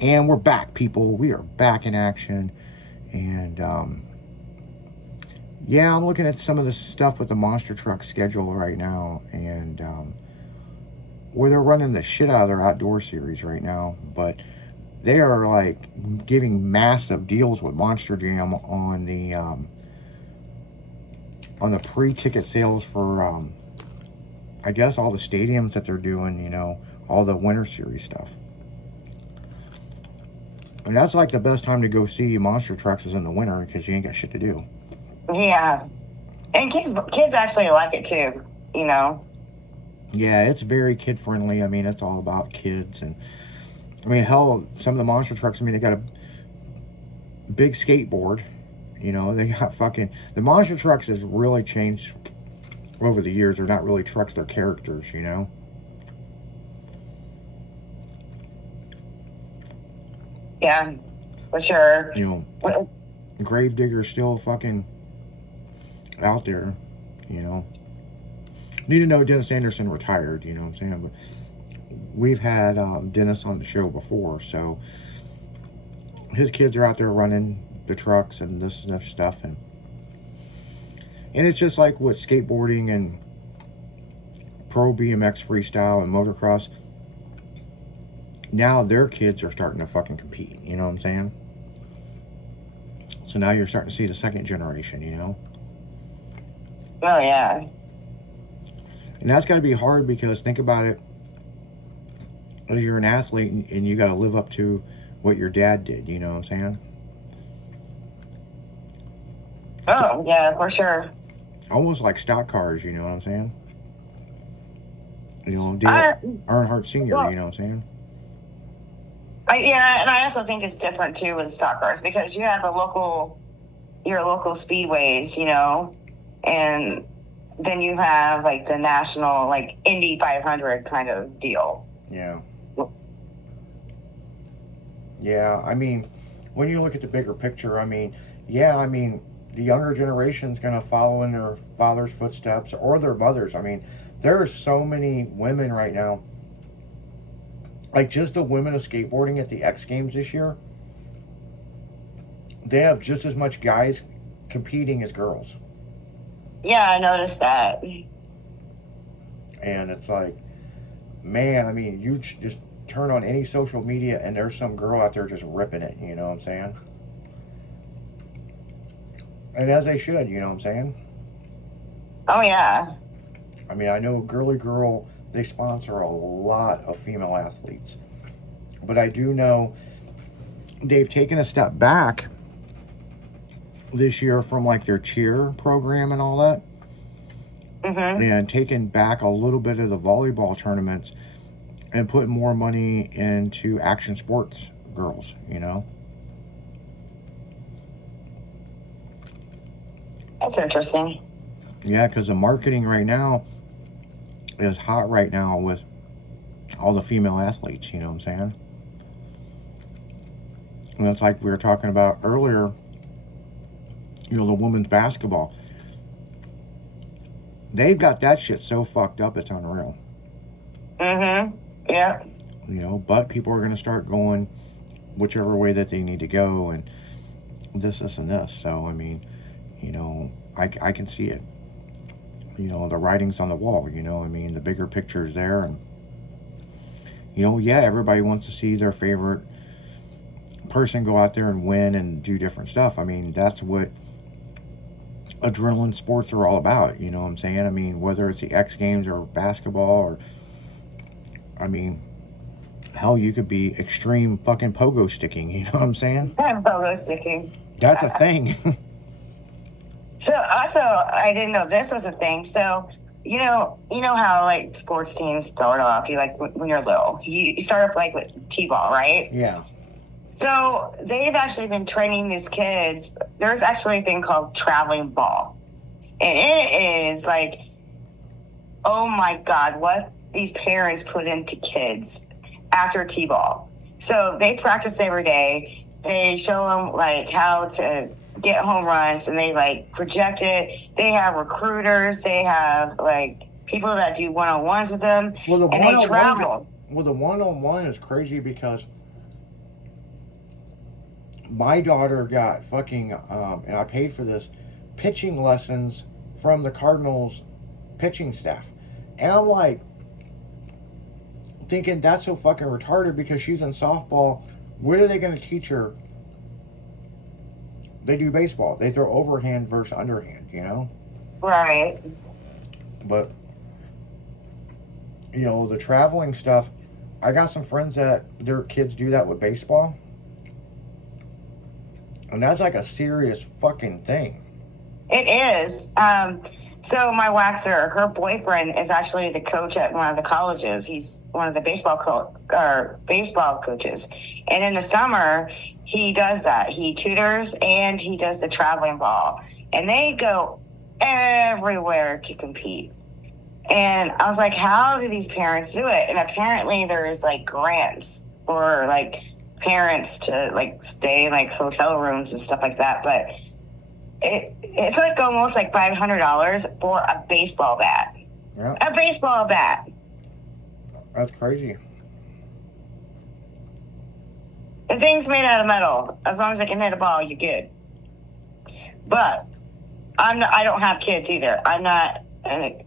And we're back, people. We are back in action. And yeah, I'm looking at some of the stuff with the monster truck schedule right now. And where they're running the shit out of their outdoor series right now. But they are like giving massive deals with Monster Jam on the pre-ticket sales for I guess all the stadiums that they're doing, all the winter series stuff. And that's like the best time to go see monster trucks is in the winter because you ain't got shit to do. Yeah. And kids actually like it too, you know. Yeah, it's very kid friendly. I mean, it's all about kids. And I mean, hell, some of the monster trucks, I mean, they got a big skateboard. They got the monster trucks has really changed over the years. They're not really trucks, they're characters. Yeah, for sure. Gravedigger's still fucking out there, you know. Need to know Dennis Anderson retired, you know what I'm saying? But we've had Dennis on the show before, so his kids are out there running the trucks and this and that stuff, and it's just like with skateboarding and pro BMX freestyle and motocross. Now their kids are starting to fucking compete, you know what I'm saying? So now you're starting to see the second generation. Oh, yeah. And that's got to be hard because think about it. You're an athlete and you got to live up to what your dad did, you know what I'm saying? Oh, yeah, for sure. Almost like stock cars, you know what I'm saying? Dale Earnhardt Sr., well, you know what I'm saying? Yeah, and I also think it's different too with stock cars because you have your local speedways, and then you have like the national, like Indy 500 kind of deal. Yeah. Yeah, I mean, when you look at the bigger picture, the younger generation's going to follow in their father's footsteps or their mothers. I mean, there are so many women right now. Like just the women of skateboarding at the X Games this year, they have just as much guys competing as girls. Yeah, I noticed that. And it's like, man, I mean, you just turn on any social media and there's some girl out there just ripping it, you know what I'm saying? And as they should, you know what I'm saying? Oh, yeah. I mean, I know Girly Girl, they sponsor a lot of female athletes. But I do know they've taken a step back this year from like their cheer program and all that. Mm-hmm. And taken back a little bit of the volleyball tournaments and put more money into action sports girls, That's interesting. Yeah, because the marketing right now is hot right now with all the female athletes, you know what I'm saying? And it's like we were talking about earlier, the women's basketball. They've got that shit so fucked up, it's unreal. Mm-hmm. Yeah. But people are going to start going whichever way that they need to go and this, and this. So, I mean, I can see it. The writing's on the wall, the bigger picture is there. And, yeah, everybody wants to see their favorite person go out there and win and do different stuff. I mean, that's what adrenaline sports are all about, you know what I'm saying? I mean, whether it's the X Games or basketball or, I mean, hell, you could be extreme fucking pogo sticking, you know what I'm saying? Pogo sticking. That's a thing. So also, I didn't know this was a thing. So, you know how like sports teams start off, you like when you're little, you start off like with T-ball, right? Yeah. So they've actually been training these kids. There's actually a thing called traveling ball. And it is like, oh my God, what these parents put into kids after T-ball. So they practice every day. They show them like how to get home runs and they like project it. They have recruiters. They have like people that do one-on-ones with them. And they travel. Well, the one-on-one is crazy because My daughter got fucking, and I paid for this, pitching lessons from the Cardinals pitching staff. And I'm like, thinking that's so fucking retarded because she's in softball. What are they going to teach her? They do baseball. They throw overhand versus underhand, you know? Right. But, you know, the traveling stuff, I got some friends that their kids do that with baseball. And that's like a serious fucking thing. It is. So my waxer, her boyfriend is actually the coach at one of the colleges. He's one of the baseball coaches. And in the summer, he does that. He tutors and he does the traveling ball. And they go everywhere to compete. And I was like, how do these parents do it? And apparently there's like grants for like parents to like stay in like hotel rooms and stuff like that. But it's like almost like $500 for a baseball bat. Yeah. A baseball bat. That's crazy. The thing's made out of metal. As long as I can hit a ball, you're good. But I don't have kids either. I'm not,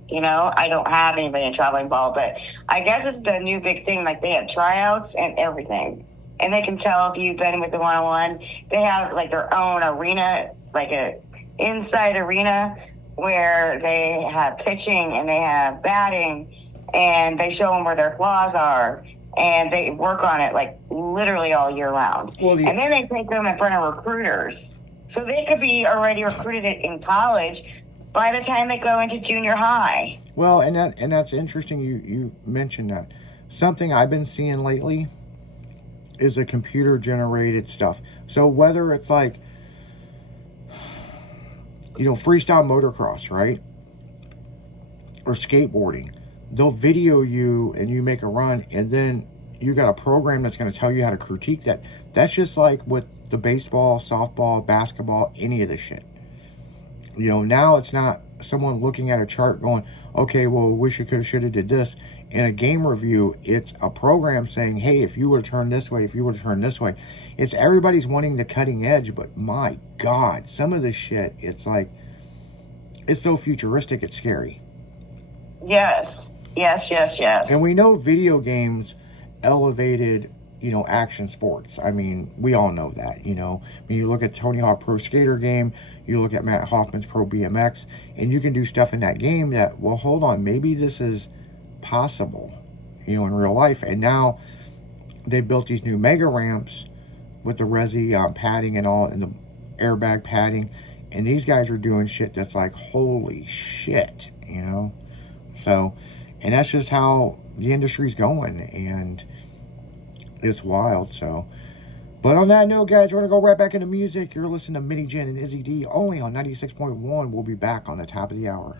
you know, I don't have anybody in traveling ball. But I guess it's the new big thing. Like they have tryouts and everything. And they can tell if you've been with the one-on-one. They have like their own arena, like a inside arena where they have pitching and they have batting and they show them where their flaws are and they work on it like literally all year round. Well, and then they take them in front of recruiters. So they could be already recruited in college by the time they go into junior high. Well, and that's interesting you mentioned that. Something I've been seeing lately is a computer generated stuff. So whether it's like, you know, freestyle motocross, right? Or skateboarding. They'll video you and you make a run and then you got a program that's going to tell you how to critique that. That's just like with the baseball, softball, basketball, any of this shit. You know, now it's not someone looking at a chart going, okay, well, wish you could have, should have did this. In a game review, it's a program saying, hey, if you would have turned this way, if you would have turned this way. It's everybody's wanting the cutting edge, but my God, some of this shit, it's like, it's so futuristic, it's scary. Yes. And we know video games elevated, you know, action sports. I mean, we all know that, you know. I mean, you look at Tony Hawk Pro Skater game, you look at Matt Hoffman's Pro BMX, and you can do stuff in that game that, well, hold on, maybe this is possible, you know, in real life. And now they built these new mega ramps with the resi padding and all, and the airbag padding, and these guys are doing shit that's like, holy shit, you know. So, and that's just how the industry's going, and it's wild. So, but on that note, guys, we're gonna go right back into music. You're listening to Mini Jen and Izzy D only on 96.1. We'll be back on the top of the hour.